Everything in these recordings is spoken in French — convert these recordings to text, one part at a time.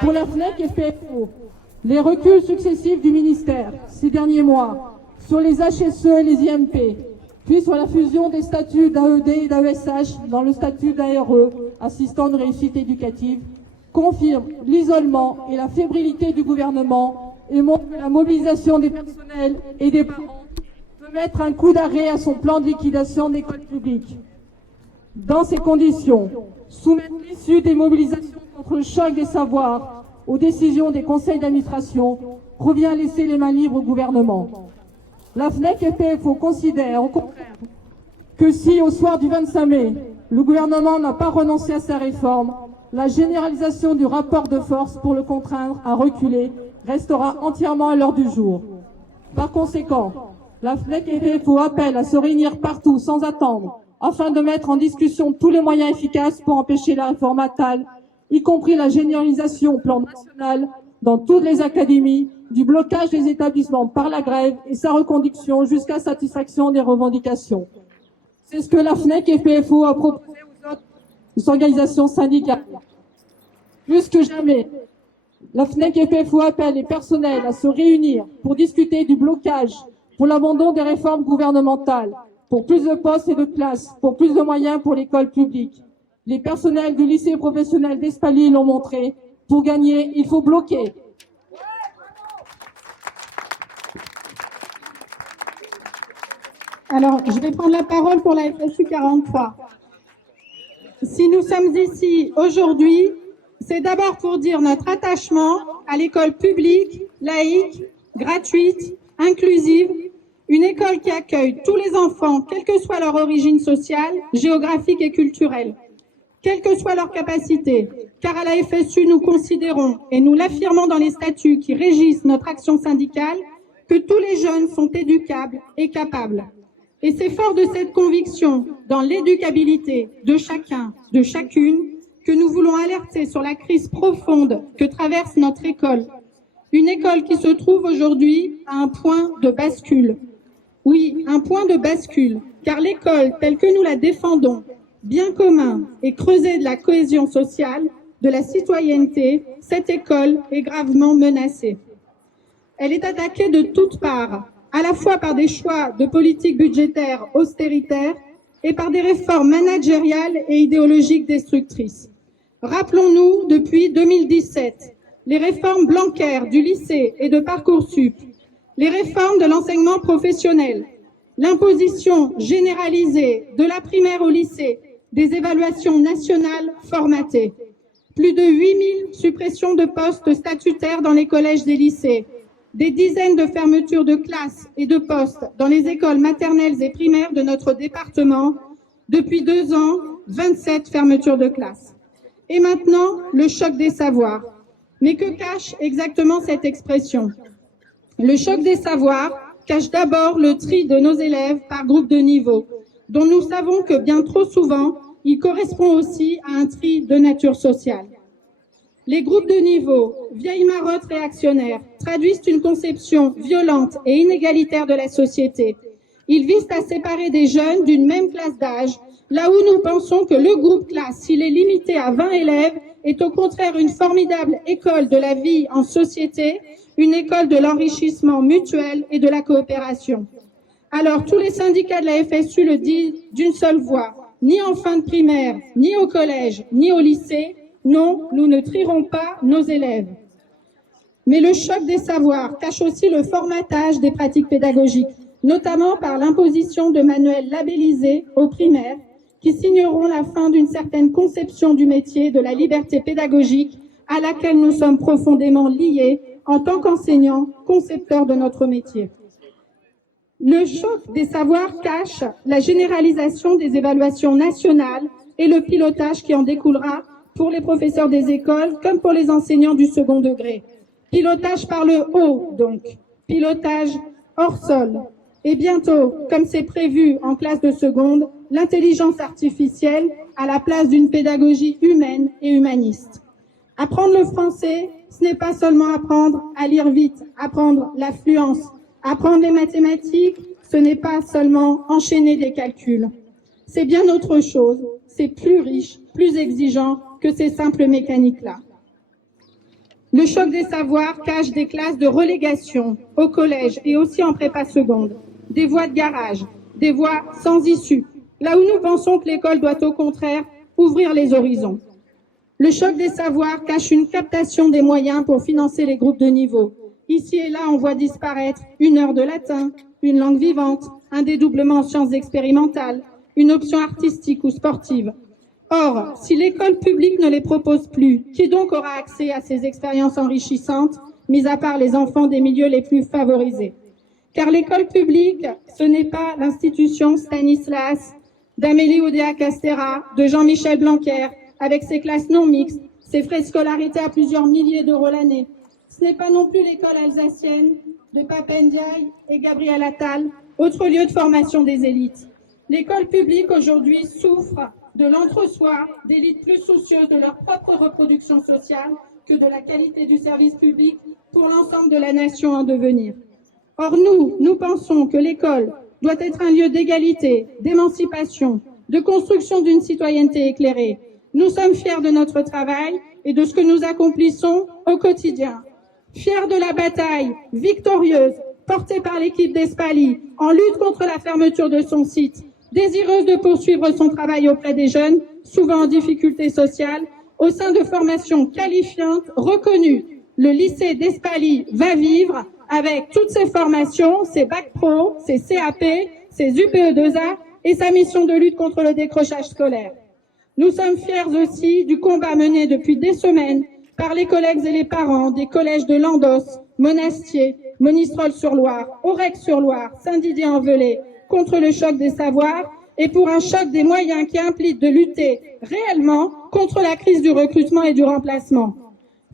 Pour la FNEC et FPFO, les reculs successifs du ministère ces derniers mois sur les HSE et les IMP, puis sur la fusion des statuts d'AED et d'AESH dans le statut d'ARE, assistant de réussite éducative, confirment l'isolement et la fébrilité du gouvernement et montrent que la mobilisation des personnels et des parents peut mettre un coup d'arrêt à son plan de liquidation d'écoles publiques. Dans ces conditions, soumettre l'issue des mobilisations contre le choc des savoirs aux décisions des conseils d'administration revient à laisser les mains libres au gouvernement. La FNEC et FPFO considèrent au contraire que si, au soir du 25 mai, le gouvernement n'a pas renoncé à sa réforme, la généralisation du rapport de force pour le contraindre à reculer restera entièrement à l'ordre du jour. Par conséquent, la FNEC et FPFO appellent à se réunir partout sans attendre afin de mettre en discussion tous les moyens efficaces pour empêcher la réforme Attal, y compris la généralisation au plan national dans toutes les académies, du blocage des établissements par la grève et sa reconduction jusqu'à satisfaction des revendications. C'est ce que la FNEC et FPFO a proposé aux autres organisations syndicales. Plus que jamais, la FNEC et FPFO appelle les personnels à se réunir pour discuter du blocage, pour l'abandon des réformes gouvernementales, pour plus de postes et de classes, pour plus de moyens pour l'école publique. Les personnels du lycée professionnel d'Espalier l'ont montré. Pour gagner, il faut bloquer. Alors, je vais prendre la parole pour la FSU 43. Si nous sommes ici aujourd'hui, c'est d'abord pour dire notre attachement à l'école publique, laïque, gratuite, inclusive, une école qui accueille tous les enfants, quelle que soit leur origine sociale, géographique et culturelle, quelle que soit leur capacité, car à la FSU, nous considérons, et nous l'affirmons dans les statuts qui régissent notre action syndicale, que tous les jeunes sont éducables et capables. Et c'est fort de cette conviction dans l'éducabilité de chacun, de chacune, que nous voulons alerter sur la crise profonde que traverse notre école. Une école qui se trouve aujourd'hui à un point de bascule. Oui, un point de bascule, car l'école telle que nous la défendons, bien commun et creuset de la cohésion sociale, de la citoyenneté, cette école est gravement menacée. Elle est attaquée de toutes parts, à la fois par des choix de politique budgétaire austéritaire et par des réformes managériales et idéologiques destructrices. Rappelons-nous, depuis 2017, les réformes Blanquer du lycée et de Parcoursup, les réformes de l'enseignement professionnel, l'imposition généralisée de la primaire au lycée, des évaluations nationales formatées, plus de 8000 suppressions de postes statutaires dans les collèges et lycées, des dizaines de fermetures de classes et de postes dans les écoles maternelles et primaires de notre département. Depuis 2 ans, 27 fermetures de classes. Et maintenant, le choc des savoirs. Mais que cache exactement cette expression? Le choc des savoirs cache d'abord le tri de nos élèves par groupe de niveau, dont nous savons que bien trop souvent, il correspond aussi à un tri de nature sociale. Les groupes de niveau, vieilles marottes réactionnaires, traduisent une conception violente et inégalitaire de la société. Ils visent à séparer des jeunes d'une même classe d'âge, là où nous pensons que le groupe classe, s'il est limité à 20 élèves, est au contraire une formidable école de la vie en société, une école de l'enrichissement mutuel et de la coopération. Alors, tous les syndicats de la FSU le disent d'une seule voix, ni en fin de primaire, ni au collège, ni au lycée, non, nous ne trierons pas nos élèves. Mais le choc des savoirs cache aussi le formatage des pratiques pédagogiques, notamment par l'imposition de manuels labellisés aux primaires, qui signeront la fin d'une certaine conception du métier de la liberté pédagogique à laquelle nous sommes profondément liés en tant qu'enseignants, concepteurs de notre métier. Le choc des savoirs cache la généralisation des évaluations nationales et le pilotage qui en découlera pour les professeurs des écoles comme pour les enseignants du second degré. Pilotage par le haut, donc. Pilotage hors sol. Et bientôt, comme c'est prévu en classe de seconde, l'intelligence artificielle à la place d'une pédagogie humaine et humaniste. Apprendre le français, ce n'est pas seulement apprendre à lire vite, apprendre l'affluence. Apprendre les mathématiques, ce n'est pas seulement enchaîner des calculs. C'est bien autre chose, c'est plus riche, plus exigeant que ces simples mécaniques-là. Le choc des savoirs cache des classes de relégation au collège et aussi en prépa seconde, des voies de garage, des voies sans issue, là où nous pensons que l'école doit au contraire ouvrir les horizons. Le choc des savoirs cache une captation des moyens pour financer les groupes de niveau. Ici et là, on voit disparaître 1 heure de latin, une langue vivante, un dédoublement en sciences expérimentales, une option artistique ou sportive. Or, si l'école publique ne les propose plus, qui donc aura accès à ces expériences enrichissantes, mis à part les enfants des milieux les plus favorisés? Car l'école publique, ce n'est pas l'institution Stanislas, d'Amélie Oudéa-Castéra, de Jean-Michel Blanquer, avec ses classes non mixtes, ses frais de scolarité à plusieurs milliers d'euros l'année. Ce n'est pas non plus l'école alsacienne de Pape Ndiaye et Gabriel Attal, autre lieu de formation des élites. L'école publique aujourd'hui souffre de l'entre-soi d'élites plus soucieuses de leur propre reproduction sociale que de la qualité du service public pour l'ensemble de la nation en devenir. Or nous pensons que l'école doit être un lieu d'égalité, d'émancipation, de construction d'une citoyenneté éclairée. Nous sommes fiers de notre travail et de ce que nous accomplissons au quotidien. Fiers de la bataille victorieuse portée par l'équipe d'Espali en lutte contre la fermeture de son site, désireuse de poursuivre son travail auprès des jeunes, souvent en difficulté sociale, au sein de formations qualifiantes reconnues. Le lycée d'Espali va vivre avec toutes ses formations, ses bacs pro, ses CAP, ses UPE2A et sa mission de lutte contre le décrochage scolaire. Nous sommes fiers aussi du combat mené depuis des semaines par les collègues et les parents des collèges de Landos, Monastier, Monistrol-sur-Loire, Aurec-sur-Loire, Saint-Didier-en-Velay, contre le choc des savoirs et pour un choc des moyens qui implique de lutter réellement contre la crise du recrutement et du remplacement.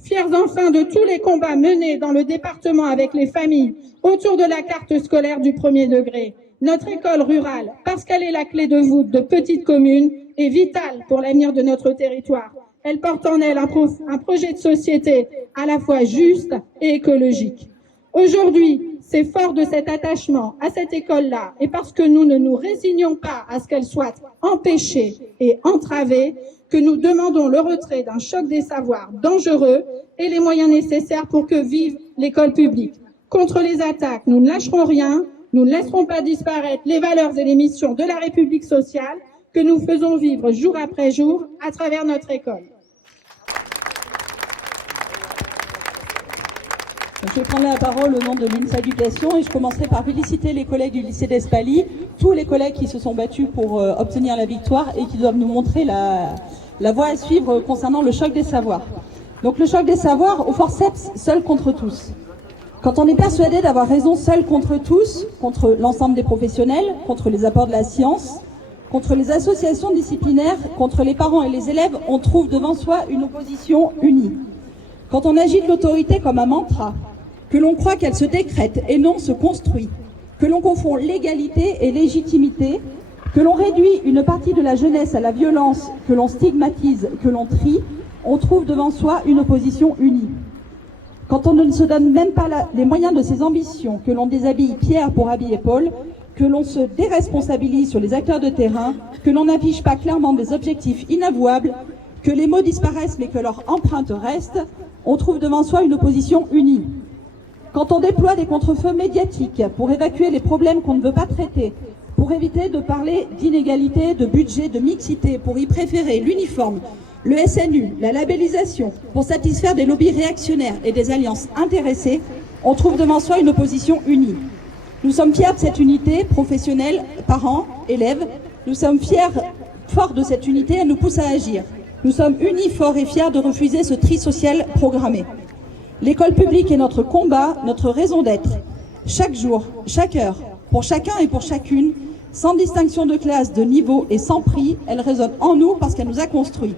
Fiers enfin de tous les combats menés dans le département avec les familles autour de la carte scolaire du premier degré. Notre école rurale, parce qu'elle est la clé de voûte de petites communes, est vitale pour l'avenir de notre territoire. Elle porte en elle un projet de société à la fois juste et écologique. Aujourd'hui, c'est fort de cet attachement à cette école-là et parce que nous ne nous résignons pas à ce qu'elle soit empêchée et entravée que nous demandons le retrait d'un choc des savoirs dangereux et les moyens nécessaires pour que vive l'école publique. Contre les attaques, nous ne lâcherons rien, nous ne laisserons pas disparaître les valeurs et les missions de la République sociale que nous faisons vivre jour après jour à travers notre école. Je vais prendre la parole au nom de l'UNSA Éducation et je commencerai par féliciter les collègues du lycée d'Espali, tous les collègues qui se sont battus pour obtenir la victoire et qui doivent nous montrer la voie à suivre concernant le choc des savoirs. Donc le choc des savoirs au forceps, seul contre tous. Quand on est persuadé d'avoir raison seul contre tous, contre l'ensemble des professionnels, contre les apports de la science, contre les associations disciplinaires, contre les parents et les élèves, on trouve devant soi une opposition unie. Quand on agite l'autorité comme un mantra, que l'on croit qu'elle se décrète et non se construit, que l'on confond légalité et légitimité, que l'on réduit une partie de la jeunesse à la violence, que l'on stigmatise, que l'on trie, on trouve devant soi une opposition unie. Quand on ne se donne même pas les moyens de ses ambitions, que l'on déshabille Pierre pour habiller Paul, que l'on se déresponsabilise sur les acteurs de terrain, que l'on n'affiche pas clairement des objectifs inavouables, que les mots disparaissent mais que leur empreinte reste, on trouve devant soi une opposition unie. Quand on déploie des contre-feux médiatiques pour évacuer les problèmes qu'on ne veut pas traiter, pour éviter de parler d'inégalité, de budget, de mixité, pour y préférer l'uniforme, le SNU, la labellisation, pour satisfaire des lobbies réactionnaires et des alliances intéressées, on trouve devant soi une opposition unie. Nous sommes fiers de cette unité, professionnels, parents, élèves. Nous sommes fiers, forts de cette unité, elle nous pousse à agir. Nous sommes unis, forts et fiers de refuser ce tri social programmé. L'école publique est notre combat, notre raison d'être. Chaque jour, chaque heure, pour chacun et pour chacune, sans distinction de classe, de niveau et sans prix, elle résonne en nous parce qu'elle nous a construits.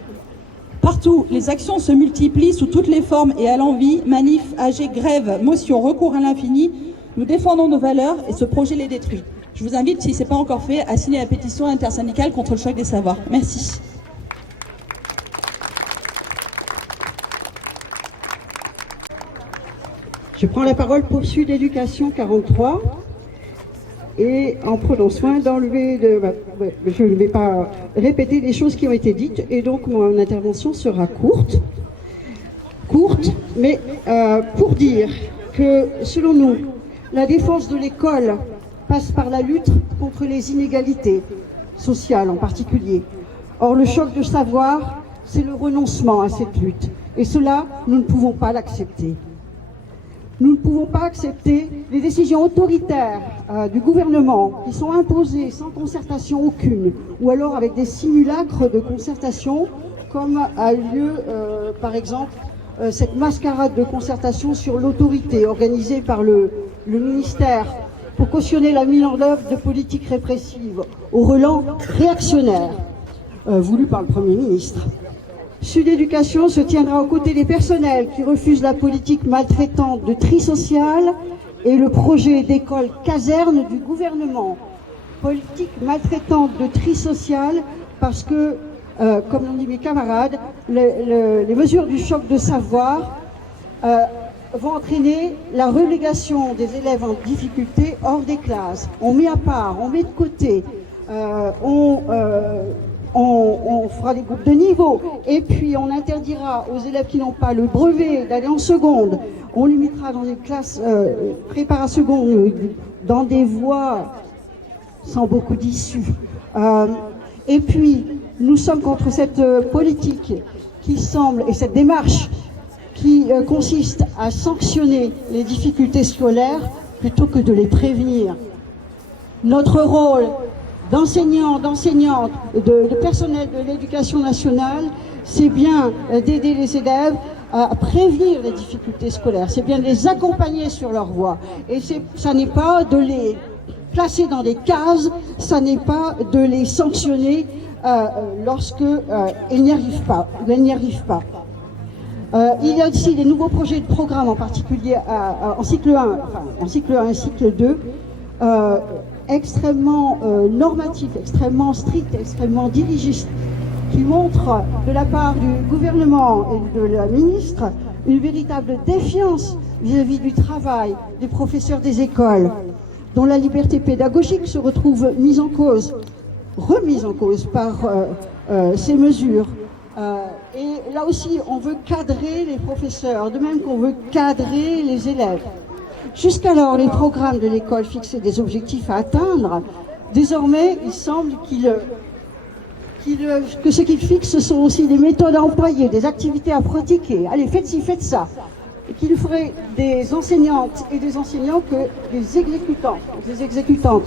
Partout, les actions se multiplient sous toutes les formes et à l'envi, manifs, AG, grèves, motions, recours à l'infini. Nous défendons nos valeurs et ce projet les détruit. Je vous invite, si ce n'est pas encore fait, à signer la pétition intersyndicale contre le choc des savoirs. Merci. Je prends la parole pour Sud Éducation 43 et en prenant soin d'enlever je ne vais pas répéter les choses qui ont été dites et donc mon intervention sera courte, Mais pour dire que, selon nous, la défense de l'école passe par la lutte contre les inégalités sociales en particulier. Or, le choc de savoir, c'est le renoncement à cette lutte. Et cela, nous ne pouvons pas l'accepter. Nous ne pouvons pas accepter les décisions autoritaires du gouvernement qui sont imposées sans concertation aucune, ou alors avec des simulacres de concertation, comme a eu lieu, par exemple, cette mascarade de concertation sur l'autorité organisée par le ministère pour cautionner la mise en œuvre de politiques répressives au relent réactionnaire voulu par le Premier ministre. Sud Éducation se tiendra aux côtés des personnels qui refusent la politique maltraitante de tri social et le projet d'école caserne du gouvernement. Politique maltraitante de tri social parce que, comme l'ont dit mes camarades, les mesures du choc de savoir vont entraîner la relégation des élèves en difficulté hors des classes. On met à part, on met de côté, on fera des groupes de niveau et puis on interdira aux élèves qui n'ont pas le brevet d'aller en seconde. On les mettra dans des classes prépa à seconde, dans des voies sans beaucoup d'issue. Et puis, nous sommes contre cette politique qui semble, et cette démarche qui consiste à sanctionner les difficultés scolaires plutôt que de les prévenir. Notre rôle d'enseignants, d'enseignantes, de personnel de l'éducation nationale, c'est bien d'aider les élèves à prévenir les difficultés scolaires, c'est bien de les accompagner sur leur voie. Et ça n'est pas de les placer dans des cases, ça n'est pas de les sanctionner lorsque ils n'y arrivent pas. Il y a aussi des nouveaux projets de programme, en particulier en cycle 1, en cycle 1 et cycle 2, extrêmement normatif, extrêmement strict, extrêmement dirigiste, qui montre de la part du gouvernement et de la ministre une véritable défiance vis-à-vis du travail des professeurs des écoles, dont la liberté pédagogique se retrouve remise en cause par ces mesures. Et là aussi, on veut cadrer les professeurs, de même qu'on veut cadrer les élèves. Jusqu'alors, les programmes de l'école fixaient des objectifs à atteindre. Désormais, il semble que ce qu'ils fixent, ce sont aussi des méthodes à employer, des activités à pratiquer. Allez, faites ci, faites ça. Et qu'il ferait des enseignantes et des enseignants que des exécutantes,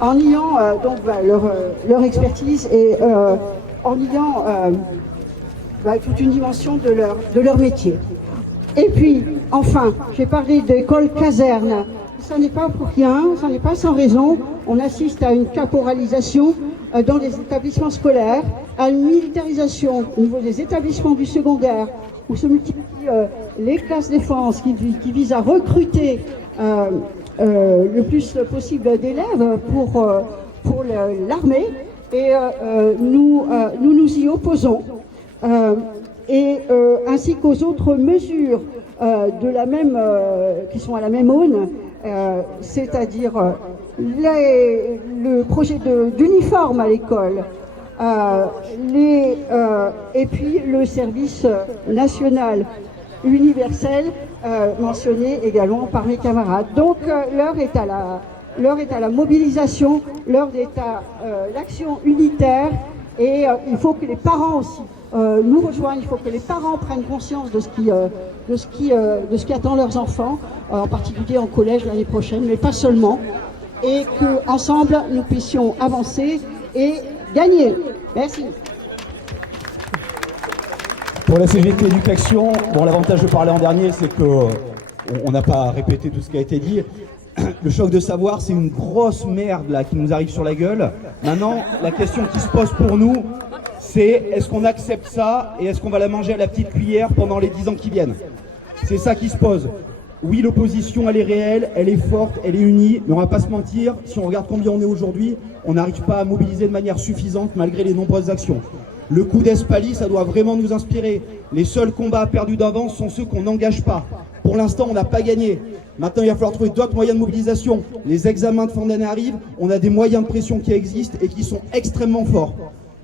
en niant leur expertise et en niant toute une dimension de leur métier. Et puis, enfin, j'ai parlé d'école caserne. Ça n'est pas pour rien, ça n'est pas sans raison. On assiste à une caporalisation dans les établissements scolaires, à une militarisation au niveau des établissements du secondaire, où se multiplient les classes défense qui visent à recruter le plus possible d'élèves pour l'armée. Et nous y opposons. Ainsi qu'aux autres mesures qui sont à la même aune, c'est-à-dire le projet d'uniforme à l'école, et puis le service national universel mentionné également par mes camarades. Donc l'heure est à la mobilisation, l'heure est à l'action unitaire, et il faut que les parents aussi nous rejoignent, il faut que les parents prennent conscience de ce qui attend leurs enfants, en particulier en collège l'année prochaine, mais pas seulement, et qu'ensemble nous puissions avancer et gagner. Merci. Pour la CGT Éducation, bon, l'avantage de parler en dernier, c'est qu'on n'a pas répété tout ce qui a été dit. Le choc de savoir, c'est une grosse merde là qui nous arrive sur la gueule. Maintenant, la question qui se pose pour nous, c'est est-ce qu'on accepte ça et est-ce qu'on va la manger à la petite cuillère pendant les 10 ans qui viennent? C'est ça qui se pose. Oui, l'opposition, elle est réelle, elle est forte, elle est unie, mais on va pas se mentir, si on regarde combien on est aujourd'hui, on n'arrive pas à mobiliser de manière suffisante malgré les nombreuses actions. Le coup d'Espali, ça doit vraiment nous inspirer. Les seuls combats perdus d'avance sont ceux qu'on n'engage pas. Pour l'instant, on n'a pas gagné. Maintenant, il va falloir trouver d'autres moyens de mobilisation. Les examens de fin d'année arrivent, on a des moyens de pression qui existent et qui sont extrêmement forts.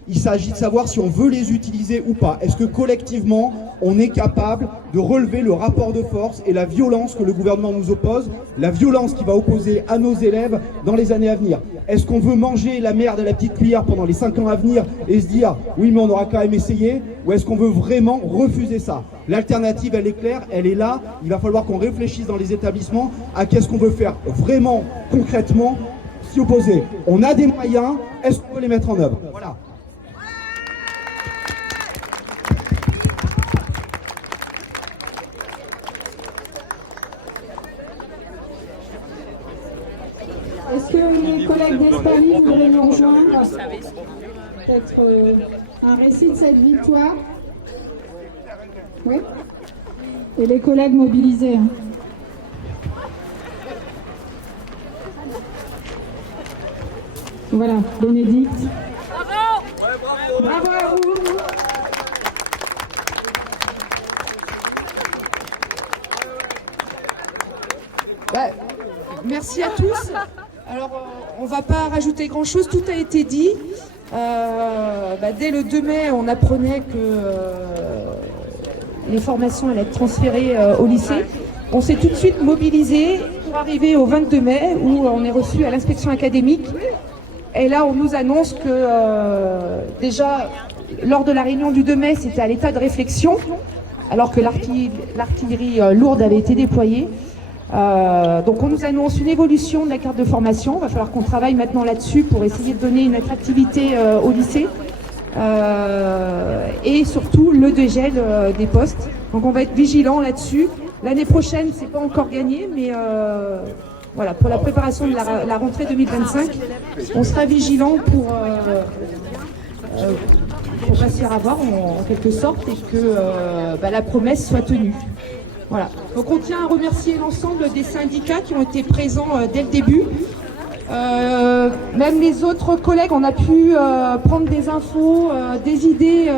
Il s'agit de savoir si on veut les utiliser ou pas. Est-ce que collectivement, on est capable de relever le rapport de force et la violence que le gouvernement nous oppose, la violence qui va opposer à nos élèves dans les années à venir? Est-ce qu'on veut manger la merde à la petite cuillère pendant les 5 ans à venir et se dire « oui, mais on aura quand même essayé » ou est-ce qu'on veut vraiment refuser ça? L'alternative, elle est claire, elle est là. Il va falloir qu'on réfléchisse dans les établissements à qu'est-ce qu'on veut faire vraiment, concrètement, s'y opposer. On a des moyens, est-ce qu'on peut les mettre en œuvre? Voilà. Est-ce que les collègues d'Espali voudraient nous rejoindre? Peut-être un récit de cette victoire? Oui. Et les collègues mobilisés. Hein. Voilà, Bénédicte. Bravo! Bravo à vous! Merci à tous. Alors, on ne va pas rajouter grand-chose, tout a été dit. Dès le 2 mai, on apprenait que les formations allaient être transférées au lycée. On s'est tout de suite mobilisé pour arriver au 22 mai, où on est reçu à l'inspection académique. Et là, on nous annonce que déjà, lors de la réunion du 2 mai, c'était à l'état de réflexion, alors que l'artillerie lourde avait été déployée. Donc on nous annonce une évolution de la carte de formation. Il va falloir qu'on travaille maintenant là-dessus pour essayer de donner une attractivité au lycée et surtout le dégel des postes. Donc on va être vigilant là-dessus. L'année prochaine, c'est pas encore gagné, mais voilà, pour la préparation de la rentrée 2025, on sera vigilant pour pas se faire avoir en quelque sorte et que la promesse soit tenue. Voilà. Donc on tient à remercier l'ensemble des syndicats qui ont été présents dès le début. Même les autres collègues, on a pu prendre des infos, des idées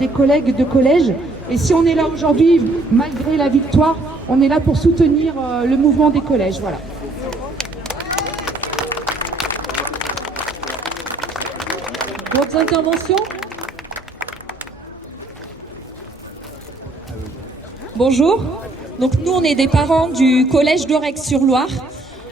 des collègues de collège. Et si on est là aujourd'hui, malgré la victoire, on est là pour soutenir le mouvement des collèges. Voilà. D'autres interventions? Bonjour, donc nous on est des parents du collège d'Aurec-sur-Loire.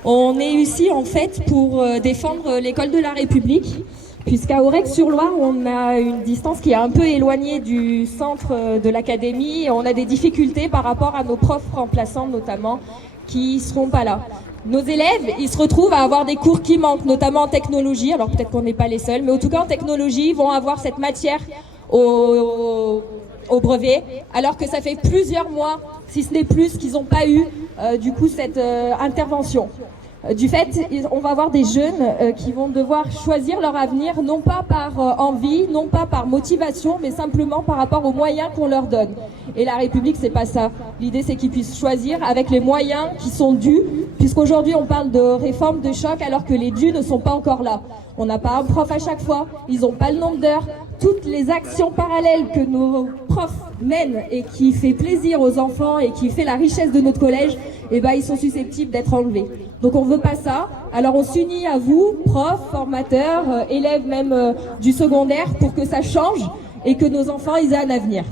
On est ici en fait pour défendre l'école de la République, puisqu'à Aurec-sur-Loire on a une distance qui est un peu éloignée du centre de l'académie et on a des difficultés par rapport à nos profs remplaçants notamment qui ne seront pas là. Nos élèves, ils se retrouvent à avoir des cours qui manquent, notamment en technologie, alors peut-être qu'on n'est pas les seuls, mais en tout cas en technologie, ils vont avoir cette matière au brevet, alors que ça fait plusieurs mois, si ce n'est plus, qu'ils n'ont pas eu du coup cette intervention. Du fait, on va avoir des jeunes qui vont devoir choisir leur avenir, non pas par envie, non pas par motivation, mais simplement par rapport aux moyens qu'on leur donne. Et la République, c'est pas ça. L'idée, c'est qu'ils puissent choisir avec les moyens qui sont dus, puisqu'aujourd'hui, on parle de réforme de choc, alors que les dus ne sont pas encore là. On n'a pas un prof à chaque fois, ils n'ont pas le nombre d'heures. Toutes les actions parallèles que nos profs mènent et qui fait plaisir aux enfants et qui fait la richesse de notre collège, ils sont susceptibles d'être enlevés. Donc on veut pas ça. Alors on s'unit à vous, profs, formateurs, élèves même du secondaire, pour que ça change et que nos enfants ils aient un avenir.